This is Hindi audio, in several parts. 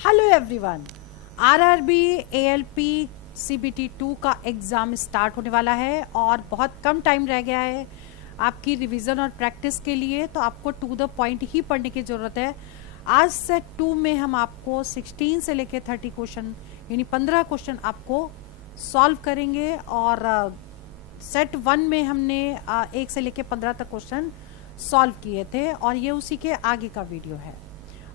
Hello everyone. RRB ALP CBT 2 का एग्ज़ाम स्टार्ट होने वाला है और बहुत कम टाइम रह गया है आपकी रिवीजन और प्रैक्टिस के लिए, तो आपको टू द पॉइंट ही पढ़ने की ज़रूरत है। आज सेट 2 में हम आपको 16 से लेके 30 क्वेश्चन यानी 15 क्वेश्चन आपको सॉल्व करेंगे और सेट 1 में हमने 1 से लेके 15 तक क्वेश्चन सॉल्व किए थे और ये उसी के आगे का वीडियो है।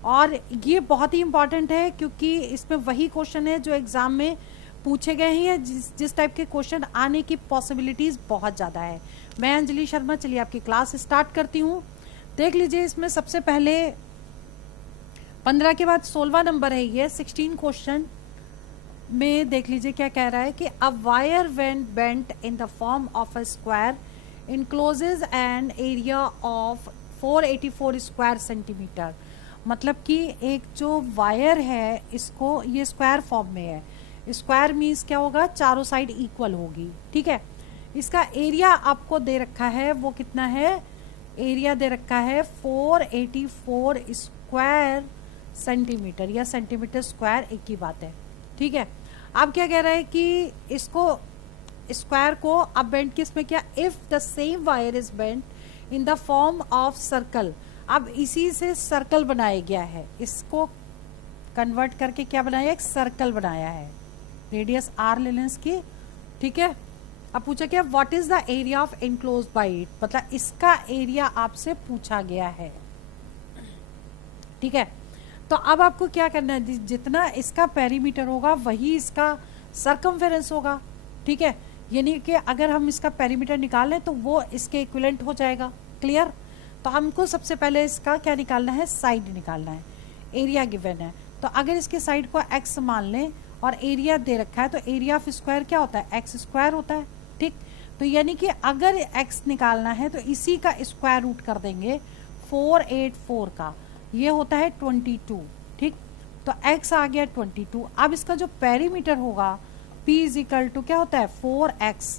और ये बहुत ही इम्पॉर्टेंट है क्योंकि इसमें वही क्वेश्चन है जो एग्ज़ाम में पूछे गए हैं, जिस टाइप के क्वेश्चन आने की पॉसिबिलिटीज़ बहुत ज़्यादा है। मैं अंजलि शर्मा, चलिए आपकी क्लास स्टार्ट करती हूँ। देख लीजिए, इसमें सबसे पहले 15 के बाद 16वां नंबर है ये 16 क्वेश्चन में। देख लीजिए क्या कह रहा है कि a wire when bent in the form of a square encloses an area of 484 square centimetre. मतलब कि एक जो वायर है, इसको ये स्क्वायर फॉर्म में है। स्क्वायर मीन्स क्या होगा, चारों साइड इक्वल होगी, ठीक है। इसका एरिया आपको दे रखा है, वो कितना है, एरिया दे रखा है 484 स्क्वायर सेंटीमीटर या सेंटीमीटर स्क्वायर, एक ही बात है, ठीक है। अब क्या कह रहा है कि इसको स्क्वायर को अब बेंड किस में किया, if the same wire is bend in the form of circle. अब इसी से सर्कल बनाया गया है, इसको कन्वर्ट करके क्या बनाया, एक सर्कल बनाया है, रेडियस आर ले लें इसकी, ठीक है। अब पूछा क्या, what is the area of enclose by it, मतलब इसका एरिया आपसे पूछा गया है, ठीक है। तो अब आपको क्या करना है, जितना इसका पेरीमीटर होगा वही इसका सरकमफेरेंस होगा, ठीक है। यानी कि अगर हम इसका पेरीमीटर निकालें तो वो इसके इक्विवेलेंट हो जाएगा। क्लियर। तो हमको सबसे पहले इसका क्या निकालना है, साइड निकालना है। एरिया गिवन है, तो अगर इसके साइड को x मान लें और एरिया दे रखा है, तो एरिया ऑफ स्क्वायर क्या होता है, x स्क्वायर होता है, ठीक। तो यानी कि अगर x निकालना है तो इसी का स्क्वायर रूट कर देंगे 484 का, ये होता है 22, ठीक। तो x आ गया 22। अब इसका जो पेरीमीटर होगा p इज इक्वल टू क्या होता है 4x,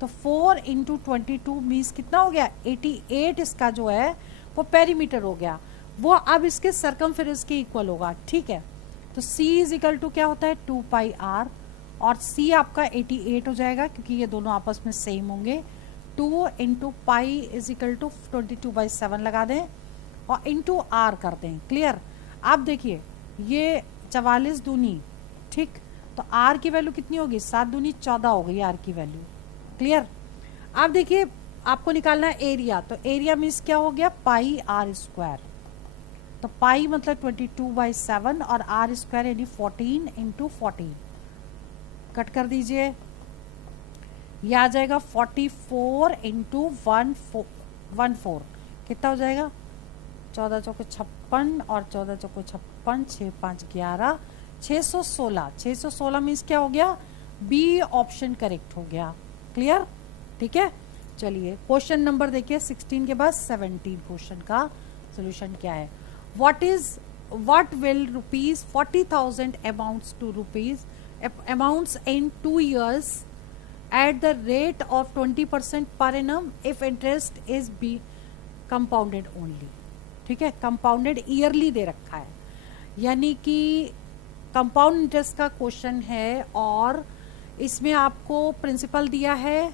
तो 4 इंटू 22 मीन्स कितना हो गया 88, इसका जो है वो पेरीमीटर हो गया, वो अब इसके सरकमफेरेंस के इक्वल होगा, ठीक है। तो c इज इक्वल टू क्या होता है 2 पाई r, और c आपका 88 हो जाएगा क्योंकि ये दोनों आपस में सेम होंगे। 2 into pi is equal to 22/7 लगा दें और इंटू r कर दें। क्लियर। आप देखिए ये 44 दूनी, ठीक, तो r की वैल्यू कितनी होगी, 7 दूनी 14 हो गई r की वैल्यू। क्लियर। अब देखिए आपको निकालना है एरिया, तो एरिया मीन्स क्या हो गया पाई आर स्क्वायर, तो पाई मतलब 22/7 और आर स्क्वायर यानी 14 इंटू 14, कट कर दीजिए, यह आ जाएगा 44 इंटू 14, कितना हो जाएगा 14 चौको 56 और 14 चौको 56, 6 5 11, 616। 616 मीन्स क्या हो गया, बी ऑप्शन करेक्ट हो गया। क्लियर, ठीक है। चलिए क्वेश्चन नंबर देखिए 16 के बाद 17 क्वेश्चन का सोल्यूशन क्या है। What will rupees 40,000 amounts to rupees amounts in 2 years at the rate of 20% per annum if interest is be compounded only, ठीक है। कंपाउंडेड ईयरली दे रखा है, यानी कि कंपाउंड इंटरेस्ट का क्वेश्चन है और इसमें आपको प्रिंसिपल दिया है,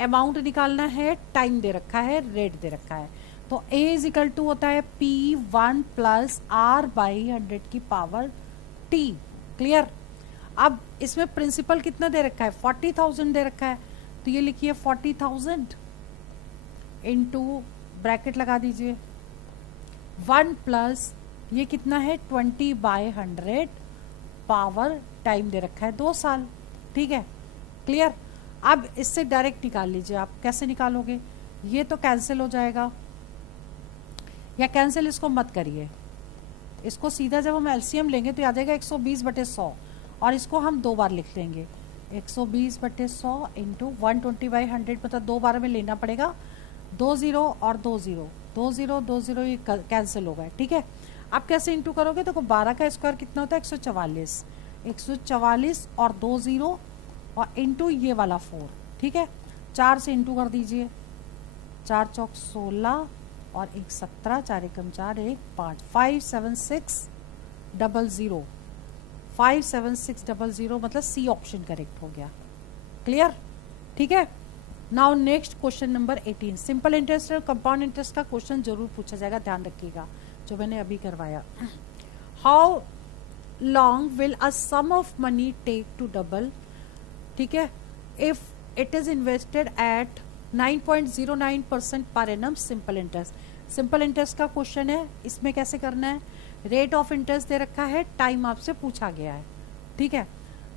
अमाउंट निकालना है, टाइम दे रखा है, रेट दे रखा है। तो a इज इक्वल टू होता है P1 प्लस R बाई 100 की पावर T। क्लियर। अब इसमें प्रिंसिपल कितना दे रखा है 40,000 दे रखा है, तो ये लिखिए 40,000 इंटू ब्रैकेट लगा दीजिए 1 प्लस ये कितना है 20/100 पावर टाइम दे रखा है 2 साल, ठीक है। क्लियर। अब इससे डायरेक्ट निकाल लीजिए, आप कैसे निकालोगे, ये तो कैंसिल हो जाएगा, या कैंसिल इसको मत करिए, इसको सीधा जब हम एलसीएम लेंगे तो आ जाएगा 120/100 और इसको हम 2 बार लिख लेंगे 120/100 इंटू 120/100, मतलब 2 बार में लेना पड़ेगा, 2 0 और 2 0, 2 0 2 0 ये कैंसिल हो गए, ठीक है। अब कैसे इंटू करोगे, तो 12 का स्क्वायर कितना होता है 144, 144 और 2 0 और इंटू ये वाला 4, ठीक है। 4 से इंटू कर दीजिए, 4 चौक 16 और 1 17, 4 एकम 4 1 5, 5 7 6 00 57600 मतलब सी ऑप्शन करेक्ट हो गया। क्लियर? ठीक है। Now next question number 18, simple interest और कंपाउंड इंटरेस्ट का क्वेश्चन जरूर पूछा जाएगा, ध्यान रखिएगा जो मैंने अभी करवाया। How long will a sum of money take to double, ठीक है, if it is invested at 9.09% per annum simple interest. Simple interest का क्वेश्चन है, इसमें कैसे करना है, रेट ऑफ इंटरेस्ट दे रखा है, टाइम आपसे पूछा गया है, ठीक है,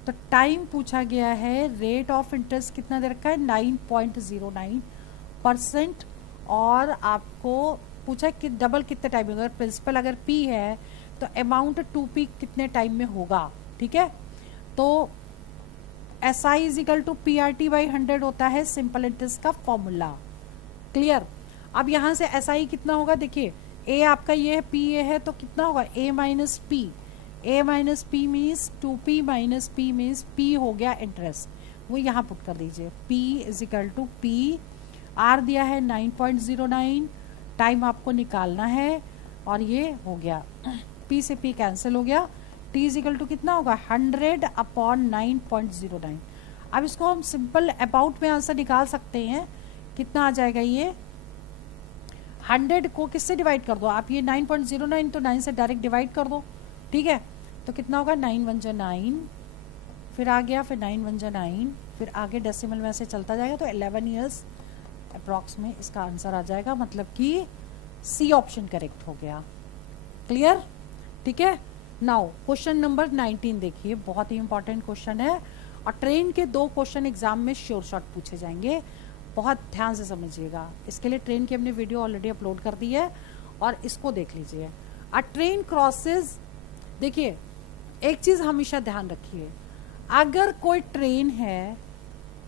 तो टाइम पूछा गया है, रेट ऑफ इंटरेस्ट कितना दे रखा है 9.09%, और आपको पूछा है कि डबल कितने टाइम में होगा, प्रिंसिपल अगर P है तो अमाउंट 2P कितने टाइम में होगा, ठीक है, तो SI इजिकल टू PRT/100 होता है सिंपल इंटरेस्ट का फॉर्मूला। क्लियर? अब यहाँ से SI कितना होगा, देखिए A आपका ये है, P ये है, तो कितना होगा A minus P, A minus P means 2P minus P means P हो गया इंटरेस्ट, वो यहाँ पुट कर दीजिए, P is equal to P, R दिया है 9.09, टाइम आपको निकालना है, और ये हो गया, P से P कैंसिल हो गया, T इजिकल टू कितना होगा 100/9.09। अब इसको हम सिंपल अबाउट में आंसर निकाल सकते हैं, कितना आ जाएगा ये, 100 को किससे डिवाइड कर दो आप, ये 9.09 तो 9 से डायरेक्ट डिवाइड कर दो, ठीक है, तो कितना होगा 9 1 जा 9, फिर आ गया, फिर 9 1 जा 9, फिर आगे डेसिमल में से चलता जाएगा, तो 11 ईयर्स अप्रॉक्स में इसका आंसर आ जाएगा, मतलब कि सी ऑप्शन करेक्ट हो गया। क्लियर? ठीक है। नाउ क्वेश्चन नंबर 19 देखिए, बहुत ही इंपॉर्टेंट क्वेश्चन है, और ट्रेन के 2 क्वेश्चन एग्जाम में श्योर शॉट पूछे जाएंगे, बहुत ध्यान से समझिएगा। इसके लिए ट्रेन की हमने वीडियो ऑलरेडी अपलोड कर दी है, और इसको देख लीजिए। अ ट्रेन क्रॉसेज, देखिए एक चीज हमेशा ध्यान रखिए, अगर कोई ट्रेन है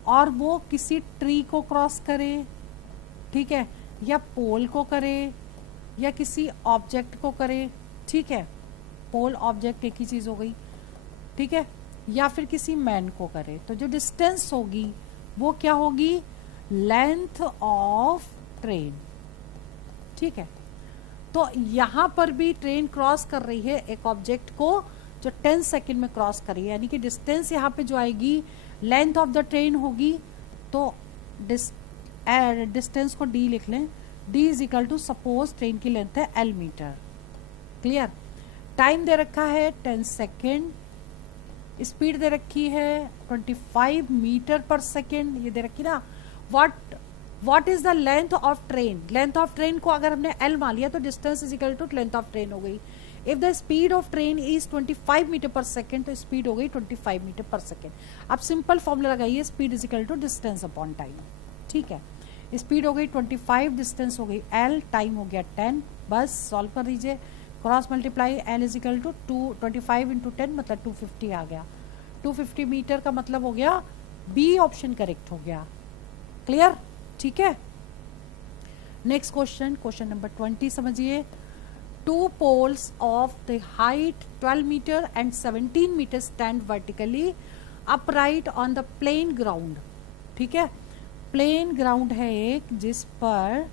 और वो किसी ट्री को क्रॉस करे, ठीक है, या पोल को करे, या किसी ऑब्जेक्ट को करे, ठीक है, पोल ऑब्जेक्ट एक ही चीज हो गई, ठीक है, या फिर किसी मैन को करे, तो जो डिस्टेंस होगी वो क्या होगी, लेंथ ऑफ ट्रेन, ठीक है। तो यहां पर भी ट्रेन क्रॉस कर रही है एक ऑब्जेक्ट को जो 10 सेकंड में क्रॉस कर रही है, यानी कि डिस्टेंस यहाँ पे जो आएगी लेंथ ऑफ द ट्रेन होगी, तो डिस्टेंस को d लिख लें, d is equal to, suppose train की लेंथ है L मीटर। क्लियर? टाइम दे रखा है 10 सेकेंड, स्पीड दे रखी है 25 मीटर पर सेकेंड, ये दे रखी ना। What is the length of train, length of train को अगर हमने L मान लिया तो distance is equal to length of train हो गई। If the speed of train is 25 metre per second, तो स्पीड हो गई 25 मीटर पर सेकेंड। अब सिंपल फॉर्मूला लगाइए, speed is equal to distance upon time, ठीक है, स्पीड हो गई 25, डिस्टेंस हो गई L, टाइम हो गया 10, बस सॉल्व कर दीजिए, cross multiply, L is equal to 25 into 10 मतलब 250 आ गया, 250 मीटर का मतलब हो गया बी ऑप्शन करेक्ट हो गया। क्लियर? ठीक है। नेक्स्ट क्वेश्चन, क्वेश्चन नंबर 20 समझिए। 2 poles of the height 12 meter and 17 meter stand vertically upright on the plain ground, ठीक है, प्लेन ग्राउंड है एक, जिस पर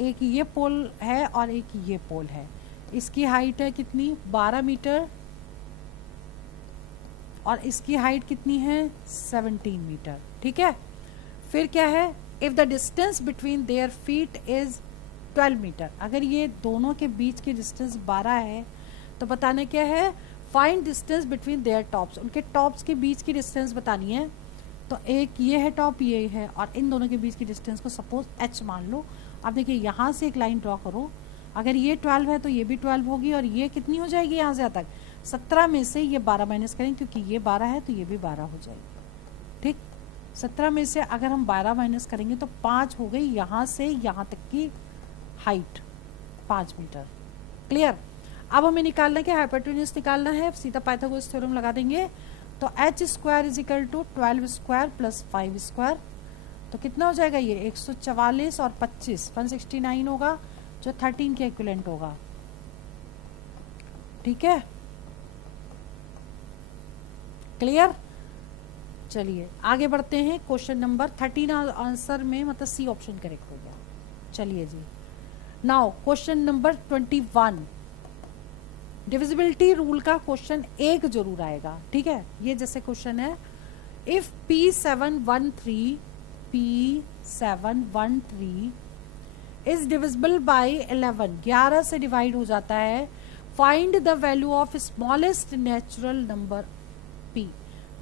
एक ये पोल है और एक ये पोल है, इसकी हाइट है कितनी 12 मीटर, और इसकी हाइट कितनी है 17 मीटर, ठीक है। फिर क्या है, if the distance between their feet is 12 metre, अगर ये दोनों के बीच की डिस्टेंस 12 है तो बताना क्या है, find distance between there tops, उनके टॉप्स के बीच की डिस्टेंस बतानी है। तो एक ये है टॉप, ये है, और इन दोनों के बीच की डिस्टेंस को सपोज h मान लो। अब देखिए यहाँ से एक लाइन ड्रॉ करो, अगर ये 12 है तो ये भी 12 होगी, और ये कितनी हो जाएगी यहाँ से यहाँ तक 17 में से ये 12 माइनस करेंगे, क्योंकि ये 12 है तो ये भी 12 हो जाएगी, ठीक। 17 में से अगर हम 12 माइनस करेंगे तो 5 हो गई यहाँ से यहाँ तक की हाइट 5 मीटर। क्लियर? अब हमें निकालना है कि हाइपोटेन्यूज निकालना है, सीधा पाइथागोरस थ्योरम लगा देंगे, तो h square is equal to 12 square plus 5 square, तो कितना हो जाएगा ये 144 और 25 169 होगा, जो 13 के इक्विवेलेंट होगा, ठीक है। क्लियर? चलिए आगे बढ़ते हैं, क्वेश्चन नंबर 13 आंसर में मतलब सी ऑप्शन करेक्ट हो गया। चलिए जी, now question number 21, divisibility rule का क्वेश्चन एक जरूर आएगा, ठीक है। ये जैसे क्वेश्चन है, if P713 is divisible by 11 से डिवाइड हो जाता है, find the value of smallest natural number P।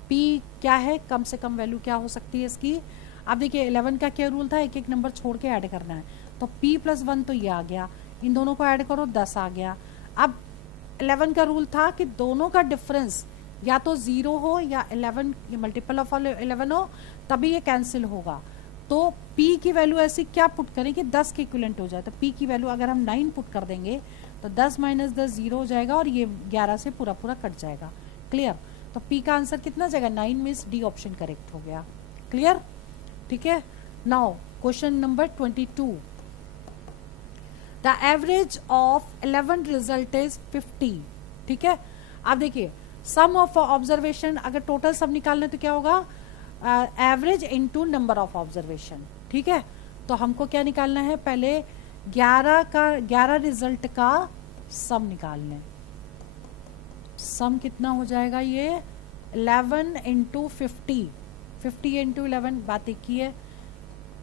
P क्या है, कम से कम वैल्यू क्या हो सकती है इसकी। अब देखिए 11 का क्या रूल था, एक एक नंबर छोड़ के ऐड करना है, तो P+1 तो ये आ गया, इन दोनों को ऐड करो 10 आ गया। अब 11 का रूल था कि दोनों का डिफरेंस या तो 0 हो या 11 मल्टीपल ऑफ 11 हो, तभी ये कैंसिल होगा। तो P की वैल्यू ऐसी क्या पुट करें कि 10 के इक्विवेलेंट हो जाए। तो P की वैल्यू अगर हम 9 पुट कर देंगे तो 10 - 10 0 हो जाएगा और ये 11 से पूरा पूरा कट जाएगा। क्लियर। तो P का आंसर कितना जाएगा, 9 मीन्स डी ऑप्शन करेक्ट हो गया। क्लियर, ठीक है। Now question number 22, the average of 11 result is 50। ठीक है। अब देखिए सम ऑफ ऑब्जर्वेशन, अगर टोटल सब निकालना तो क्या होगा, average into number of observation. ठीक है। तो हमको क्या निकालना है, पहले 11 रिजल्ट का सम निकाल लें। सम कितना हो जाएगा, ये 11 इंटू 50, 50 इंटू 11 बात एक ही है,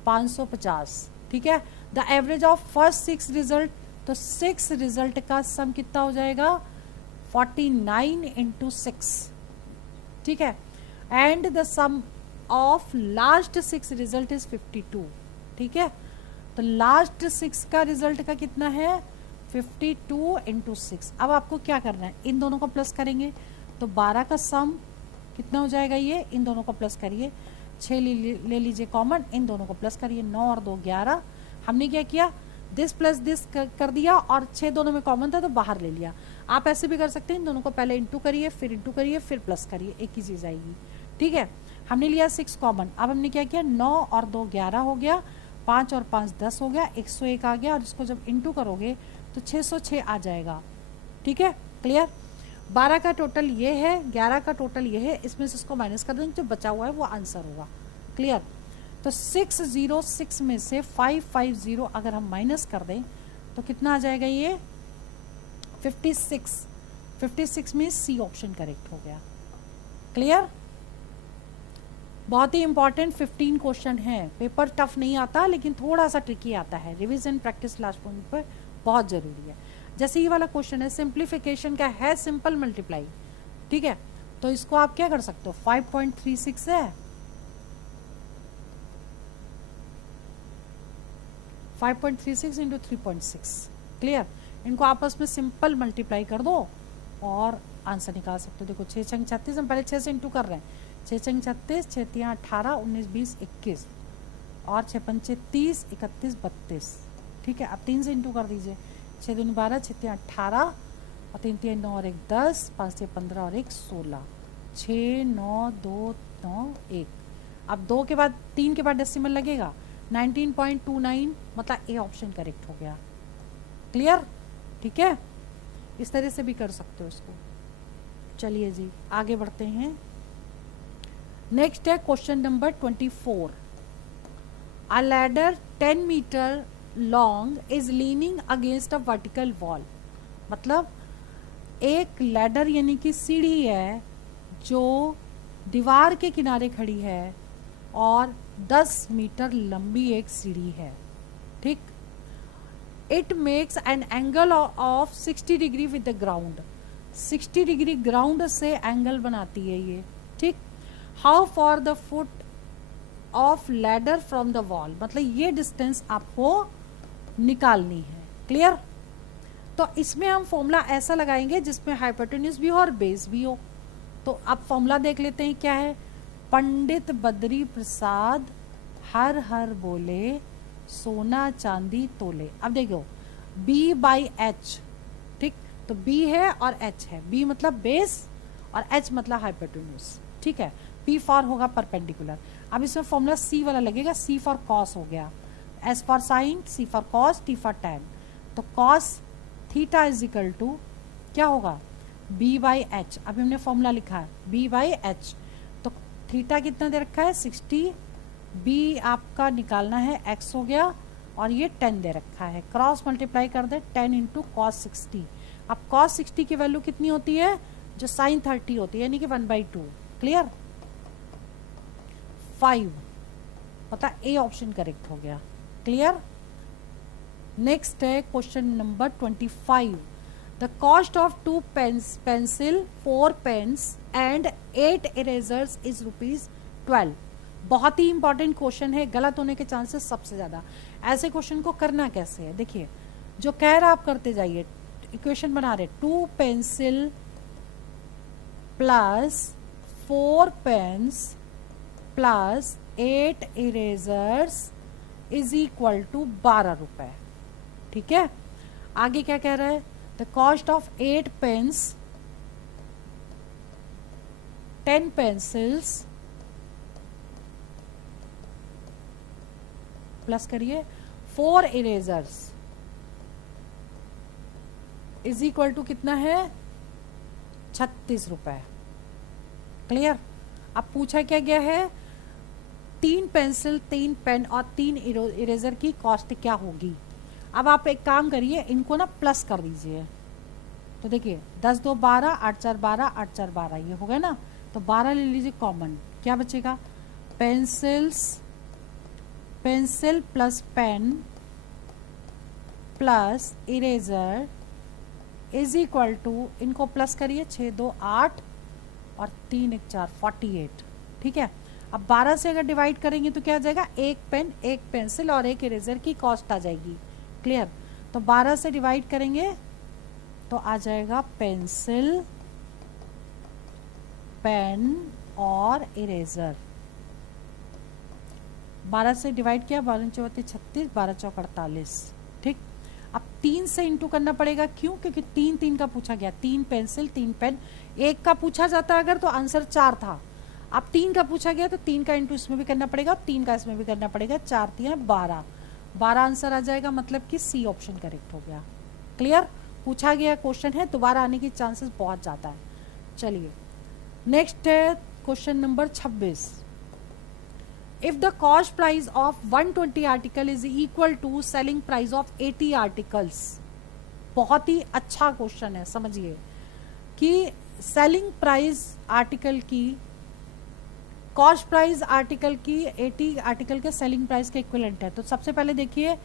550। ठीक है। The average of first 6 result, तो 6 रिजल्ट का सम कितना हो जाएगा, 49 इंटू 6। ठीक है। And the sum of last 6 result is 52। ठीक है। तो लास्ट 6 का रिजल्ट का कितना है, 52 इंटू 6। अब आपको क्या करना है, इन दोनों को प्लस करेंगे तो 12 का सम कितना हो जाएगा, ये इन दोनों को प्लस करिए, 6 ले लीजिए कॉमन, इन दोनों को प्लस करिए, 9 और 2 11। हमने क्या किया, दिस प्लस दिस कर दिया और 6 दोनों में कॉमन था तो बाहर ले लिया। आप ऐसे भी कर सकते हैं, इन दोनों को पहले इंटू करिए, फिर इंटू करिए, फिर प्लस करिए, एक ही चीज आएगी। ठीक है। हमने लिया 6 कॉमन। अब हमने क्या किया, 9 और 2 11 हो गया, 5 और 5 10 हो गया, 101 आ गया, और इसको जब इंटू करोगे तो 606 आ जाएगा। ठीक है। क्लियर। 12 का टोटल ये है, 11 का टोटल ये है, इसमें से इसको माइनस कर देंगे, जो बचा हुआ है वो आंसर होगा। क्लियर। तो 606 में से 550 अगर हम माइनस कर दें तो कितना आ जाएगा, ये 56। 56 में सी ऑप्शन करेक्ट हो गया। क्लियर। बहुत ही इंपॉर्टेंट 15 क्वेश्चन है, पेपर टफ नहीं आता लेकिन थोड़ा सा ट्रिकी आता है, रिवीजन प्रैक्टिस लास्ट पॉइंट पर बहुत जरूरी है। जैसे ये वाला क्वेश्चन है, सिंप्लीफिकेशन का है, सिंपल मल्टीप्लाई। ठीक है। तो इसको आप क्या कर सकते हो, 5.36 है, 5.36 इंटू 3.6। क्लियर। इनको आपस में सिंपल मल्टीप्लाई कर दो और आंसर निकाल सकते हो। देखो 6 छंग 36, हम पहले 6 से इंटू कर रहे हैं, 6 छंग 36, 6 तियां 18, 19 20 21 और 6 पंचे 30, 31 32। ठीक है। अब 3 से इंटू कर दीजिए, 6 दूनी 12, 6 तियां 18 और 3 तियां 9 और 1 10, 5 तियां 15 और 1 16, 6 9 2 9 1। अब 2 के बाद 3 के बाद डेसिमल लगेगा, 19.29, मतलब ए ऑप्शन करेक्ट हो गया। क्लियर। ठीक है। इस तरह से भी कर सकते हो इसको। चलिए जी आगे बढ़ते हैं। नेक्स्ट है question number 24, a ladder 10 metre long is leaning against a vertical wall. मतलब एक लैडर यानी कि सीढ़ी है जो दीवार के किनारे खड़ी है और 10 मीटर लंबी एक सीढ़ी है। ठीक। It makes an angle of 60 degree with the ground. 60 degree ground से एंगल बनाती है ये। ठीक। How for the foot of ladder from the wall, मतलब ये डिस्टेंस आपको निकालनी है। क्लियर। तो इसमें हम फॉर्मूला ऐसा लगाएंगे जिसमें हाइपोटेन्यूज भी हो और बेस भी हो। तो अब फॉर्मूला देख लेते हैं क्या है। पंडित बद्री प्रसाद हर हर बोले, सोना चांदी तोले। अब देखो B/H। ठीक। तो B है और H है, B मतलब बेस और H मतलब हाइपोटेन्यूज। ठीक है। P फॉर होगा परपेंडिकुलर। अब इसमें फॉर्मूला C वाला लगेगा, C फॉर कॉस हो गया, S for sine, C for cos, T for tan. तो cos theta is equal to क्या होगा, B/H। अभी हमने फॉर्मूला लिखा है B/H। तो थीटा कितना दे रखा है 60, B आपका निकालना है X हो गया और ये 10 दे रखा है। क्रॉस मल्टीप्लाई कर दे, 10 इंटू कॉस 60 अब cos 60 की वैल्यू कितनी होती है, जो sin 30 होती है, यानी कि 1/2। क्लियर, 5 पता, ए ऑप्शन करेक्ट हो गया। क्लियर। नेक्स्ट है question number 25। The cost of 2 pencil, 4 pens and 8 erasers is ₹12। बहुत ही इंपॉर्टेंट क्वेश्चन है, गलत होने के चांसेस सबसे ज्यादा। ऐसे क्वेश्चन को करना कैसे है, देखिए जो कह रहा आप करते जाइए। इक्वेशन बना रहे, 2 pencil plus 4 pens plus 8 erasers is equal to 12 रुपए। ठीक है, आगे क्या कह रहा है, the cost of 8 pens, 10 pencils plus करिए 4 इरेजर्स इज इक्वल टू कितना है, 36 रुपए। क्लियर। अब पूछा क्या गया है, 3 पेंसिल, 3 पेन और 3 इरेजर की कॉस्ट क्या होगी। अब आप एक काम करिए, इनको ना प्लस कर दीजिए। तो देखिए 10 2 12, 8 4 12, 8 4 12, ये हो गया ना। तो 12 ले लीजिए कॉमन, क्या बचेगा, pencil plus pen plus eraser is equal to, इनको प्लस करिए, 6 2 8 और 3 1 4, 48। ठीक है, अब 12 से अगर डिवाइड करेंगे तो क्या आ जाएगा, 1 पेन, 1 पेंसिल और 1 इरेजर की कॉस्ट आ जाएगी। क्लियर। तो 12 से डिवाइड करेंगे तो आ जाएगा पेंसिल, पेन और इरेजर। 12 से डिवाइड किया, 12 चौबीस 36, 12 चौक 48। ठीक, अब 3 से इंटू करना पड़ेगा, क्यों, क्योंकि 3 3 का पूछा गया, 3 पेंसिल 3 पेन, 1 का पूछा जाता अगर तो आंसर 4 था। अब 3 का पूछा गया तो 3 का इंटू इसमें भी करना पड़ेगा, 3 का इसमें भी करना पड़ेगा, 4 3 12, 12 आंसर आ जाएगा, मतलब कि सी ऑप्शन करेक्ट हो गया। क्लियर, पूछा गया क्वेश्चन है, दोबारा आने की चांसेस बहुत ज्यादा है। चलिए नेक्स्ट है question number 26। If the cost price of 120 article is equal to selling price of 80 articles. बहुत ही अच्छा क्वेश्चन है, समझिए कि सेलिंग प्राइस आर्टिकल की, कॉस्ट प्राइस आर्टिकल की 80 आर्टिकल के सेलिंग प्राइस के इक्विवेलेंट है। तो सबसे पहले देखिए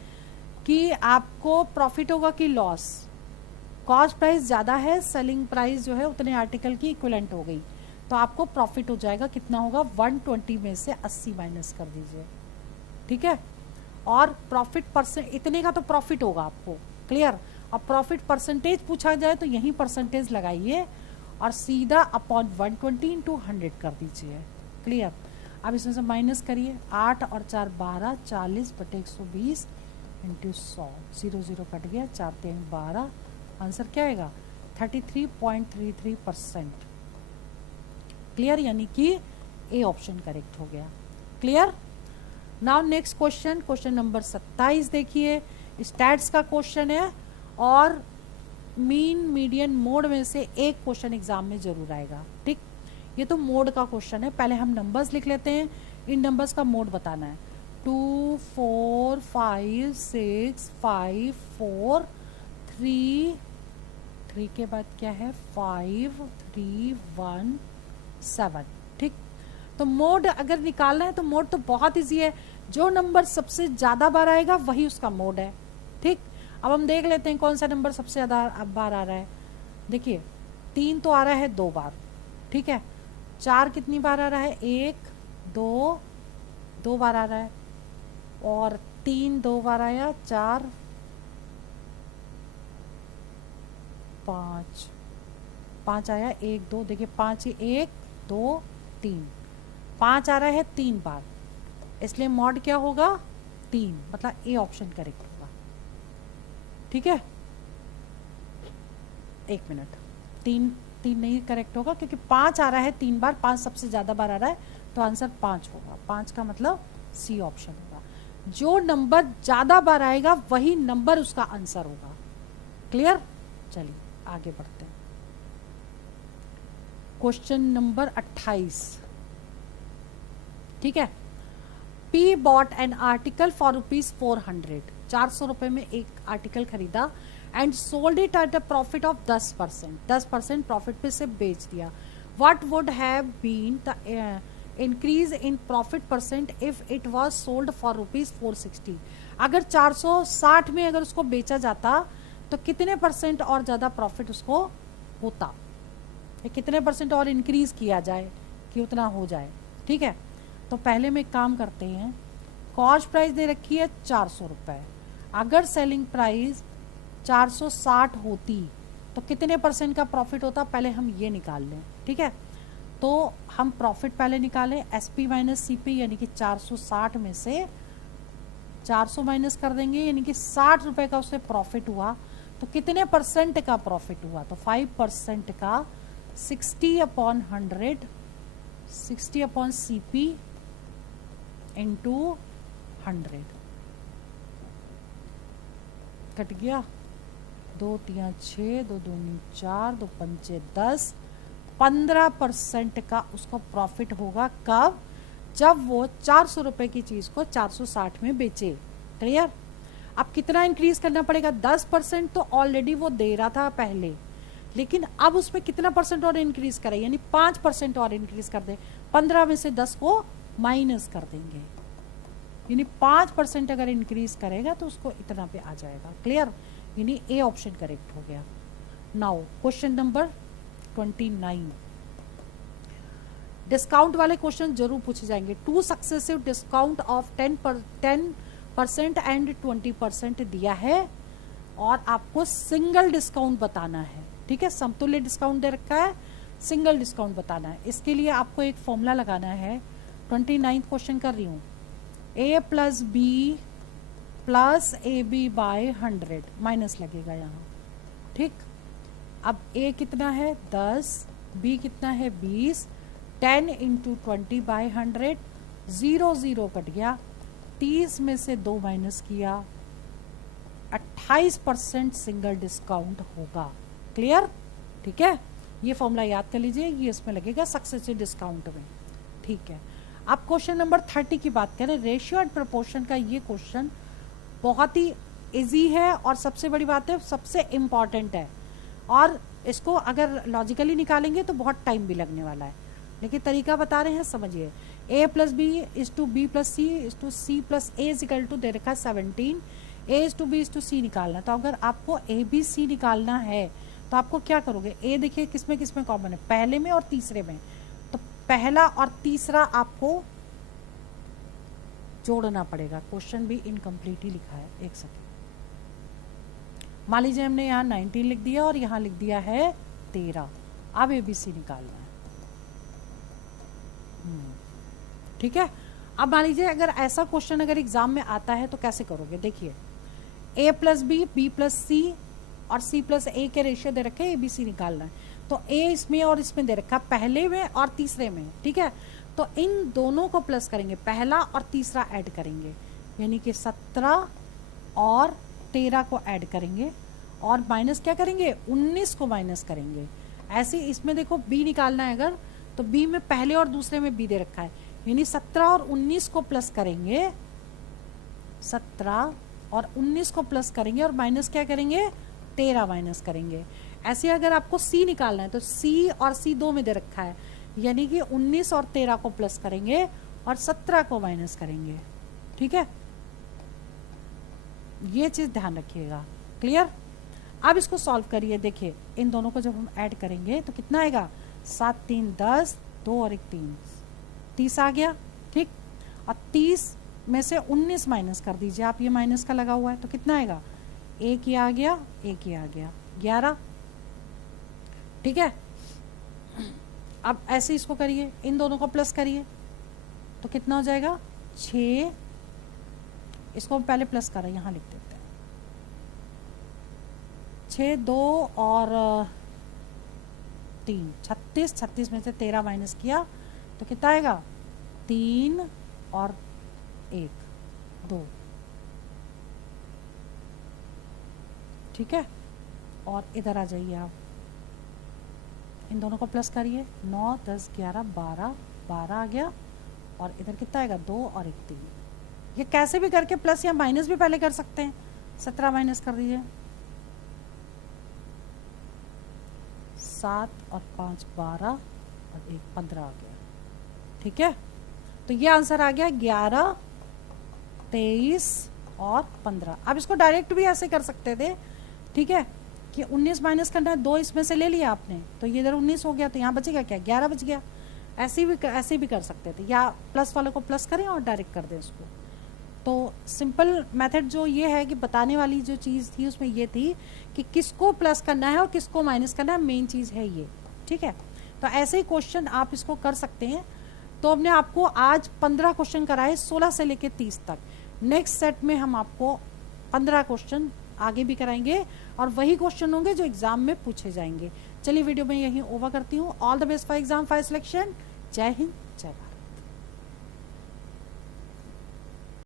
कि आपको प्रॉफिट होगा कि लॉस। कॉस्ट प्राइस ज्यादा है, सेलिंग प्राइस जो है उतने आर्टिकल की इक्विवेलेंट हो गई, तो आपको प्रॉफिट हो जाएगा, कितना होगा, 120 में से 80 माइनस कर दीजिए। ठीक है, और प्रॉफिट परसेंट, इतने का तो प्रॉफिट होगा आपको। क्लियर। अब प्रॉफिट परसेंटेज पूछा जाए तो यही परसेंटेज लगाइए और सीधा अपॉन 120 इंटू 100 कर दीजिए। क्लियर। अब इसमें से माइनस करिए, 8 और 4 12, 40/120 इंटू 100, 0 0 कट गया, 4 3 12, आंसर क्या आएगा, 33.33%। क्लियर, यानी कि ए ऑप्शन करेक्ट हो गया। Clear. Now next question, question number 27 देखिए, स्टैट्स का क्वेश्चन है और मीन मीडियन मोड में से एक क्वेश्चन एग्जाम में जरूर आएगा। ठीक, ये तो मोड का क्वेश्चन है, पहले हम नंबर्स लिख लेते हैं, इन नंबर्स का मोड बताना है। 2 4 5 6 5 4 3 3 के बाद क्या है, 5 3 1 7। ठीक, तो मोड अगर निकालना है तो मोड तो बहुत इजी है, जो नंबर सबसे ज्यादा बार आएगा वही उसका मोड है। ठीक, अब हम देख लेते हैं कौन सा नंबर सबसे ज्यादा बार आ रहा है। देखिए 3 तो आ रहा है 2 बार। ठीक है, 4 कितनी बार आ रहा है, 1 2 2 बार आ रहा है, और 3 2 बार आया, 4 5 5 आया, 1 2, देखिए 5 ही, 1 2 3, 5 आ रहा है 3 बार, इसलिए मॉड क्या होगा, 3, मतलब ए ऑप्शन करेक्ट होगा। ठीक है, 1 मिनट, 3 नहीं करेक्ट होगा क्योंकि 5 आ रहा है 3 बार, 5 सबसे ज्यादा बार आ रहा है, तो आंसर 5 होगा। 5 का मतलब सी ऑप्शन होगा, जो नंबर ज्यादा बार आएगा वही नंबर उसका आंसर होगा। क्लियर। चलिए आगे बढ़ते हैं, क्वेश्चन नंबर 28। ठीक है, P bought an article for ₹400। 400 रुपए में एक आर्टिकल खरीदा and sold it at a profit of 10%, 10% profit पे से बेच दिया, what would have been the increase in profit percent if it was sold for ₹460। अगर 460 में अगर उसको बेचा जाता तो कितने परसेंट और ज़्यादा प्रॉफिट उसको होता, कितने परसेंट और इंक्रीज किया जाए कि उतना हो जाए। ठीक है, तो पहले में एक काम करते हैं, कॉस्ट प्राइस दे रखी है 400 रुपये, अगर सेलिंग प्राइस 460 होती तो कितने परसेंट का प्रॉफिट होता, पहले हम ये निकाल लें। ठीक है, तो हम प्रॉफिट पहले निकालें, SP माइनस CP यानी कि 460 में से 400 माइनस कर देंगे, यानी कि 60 रुपये का उससे प्रॉफिट हुआ, तो कितने परसेंट का प्रॉफिट हुआ, तो 5% का 60/100, 60/CP इंटू 100 कट गया, 2 3 6, 2 2 4, 2 5 10, 15% का उसको प्रॉफिट होगा। कब, जब वो 400 रुपए की चीज को 460 में बेचे। क्लियर। अब कितना इंक्रीज करना पड़ेगा, 10% तो ऑलरेडी वो दे रहा था पहले, लेकिन अब उसमें कितना परसेंट और इंक्रीज करें, यानी 5% और इंक्रीज कर दे, 15 में से 10 को माइनस कर देंगे, यानी 5% अगर इंक्रीज करेगा तो उसको इतना पे आ जाएगा। क्लियर, यानी ए ऑप्शन करेक्ट हो गया। नाउ क्वेश्चन नंबर 29, डिस्काउंट वाले क्वेश्चन जरूर पूछे जाएंगे। 2 सक्सेसिव डिस्काउंट ऑफ 10% एंड 20% दिया है और आपको सिंगल डिस्काउंट बताना है। ठीक है, समतुल्य डिस्काउंट दे रखा है, सिंगल डिस्काउंट बताना है। इसके लिए आपको एक फॉर्मूला लगाना है। 29 क्वेश्चन कर रही हूँ, A + B + AB bye 100 minus लगेगा यहाँ। ठीक, अब A कितना है 10, B कितना है 20, 10 × 20 बाय 100, 0 0 कट गया, 30 में से 2 माइनस किया, 28% सिंगल डिस्काउंट होगा। क्लियर, ठीक है, ये फॉर्मूला याद कर लीजिए, ये इसमें लगेगा सक्सेसिव डिस्काउंट में। ठीक है, अब क्वेश्चन नंबर 30 की बात करें, रेशियो एंड प्रोपोर्शन का। ये क्वेश्चन बहुत ही इजी है और सबसे बड़ी बात है सबसे इम्पॉर्टेंट है, और इसको अगर लॉजिकली निकालेंगे तो बहुत टाइम भी लगने वाला है, लेकिन तरीका बता रहे हैं, समझिए। A + B = B + C = C + A = दे रखा है 17, A = B = C निकालना। तो अगर आपको ABC निकालना है तो आपको क्या करोगे, A देखिए किसमें किसमें कॉमन है, पहले में और तीसरे में, तो पहला और तीसरा आपको जोड़ना पड़ेगा। क्वेश्चन भी इनकम्प्लीट ही लिखा है, एक सेकेंड। मान लीजिए हमने यहाँ 19 लिख दिया और यहाँ लिख दिया है 13, अब ABC निकालना है। ठीक है, अब मान लीजिए अगर ऐसा क्वेश्चन अगर एग्जाम में आता है तो कैसे करोगे, देखिए A + B, B + C और C + A के रेशियो दे रखे हैं, ABC निकालना है। तो A इसमें और इसमें दे रखा, पहले में और तीसरे में। ठीक है, तो इन दोनों को प्लस करेंगे, पहला और तीसरा ऐड करेंगे, यानी कि 17 और 13 को ऐड करेंगे, और माइनस क्या करेंगे, 19 को माइनस करेंगे। ऐसे इसमें देखो B निकालना है अगर, तो B में पहले और दूसरे में B दे रखा है, यानी 17 और 19 को प्लस करेंगे, 17 और 19 को प्लस करेंगे और माइनस क्या करेंगे, 13 माइनस करेंगे। ऐसे अगर आपको C निकालना है तो C और C 2 में दे रखा है, यानी कि 19 और 13 को प्लस करेंगे और 17 को माइनस करेंगे। ठीक है, ये चीज ध्यान रखिएगा। क्लियर, अब इसको सॉल्व करिए, देखिए इन दोनों को जब हम ऐड करेंगे तो कितना आएगा, 7 3 10, 2 और 1 3, 30 आ गया। ठीक, और 30 में से 19 माइनस कर दीजिए आप, ये माइनस का लगा हुआ है, तो कितना आएगा, एक ही आ गया, एक ही आ गया, 11। ठीक है, अब ऐसे इसको करिए, इन दोनों को प्लस करिए, तो कितना हो जाएगा 6, इसको पहले प्लस करें, यहाँ लिख देते हैं 6 2 और 3, 36, 36 में से 13 माइनस किया तो कितना आएगा, 3 और 1 2। ठीक है, और इधर आ जाइए आप, इन दोनों को प्लस करिए, 9 10 11 12, 12 आ गया, और इधर कितना आएगा, 2 और 1 3। ये कैसे भी करके प्लस या माइनस भी पहले कर सकते हैं, 17 माइनस कर दीजिए, 7 और 5 12 और 1 15 आ गया। ठीक है, तो ये आंसर आ गया 11, 23 और 15। अब इसको डायरेक्ट भी ऐसे कर सकते थे, ठीक है, कि 19 माइनस करना है, 2 इसमें से ले लिया आपने, तो ये इधर 19 हो गया, तो यहाँ बचेगा क्या, 11 बच गया। ऐसे भी कर सकते थे, या प्लस वाले को प्लस करें और डायरेक्ट कर दें इसको। तो सिंपल मेथड जो ये है कि बताने वाली जो चीज़ थी उसमें ये थी कि किसको प्लस करना है और किसको माइनस करना है, मेन चीज़ है ये। ठीक है, तो ऐसे ही क्वेश्चन आप इसको कर सकते हैं। तो हमने आपको आज 15 क्वेश्चन कराए, 16 से लेकर 30 तक। नेक्स्ट सेट में हम आपको 15 क्वेश्चन आगे भी कराएंगे और वही क्वेश्चन होंगे जो एग्जाम में पूछे जाएंगे। चलिए वीडियो में यहीं ओवर करती हूँ। All the best for exam, for selection. जय हिंद, जय भारत।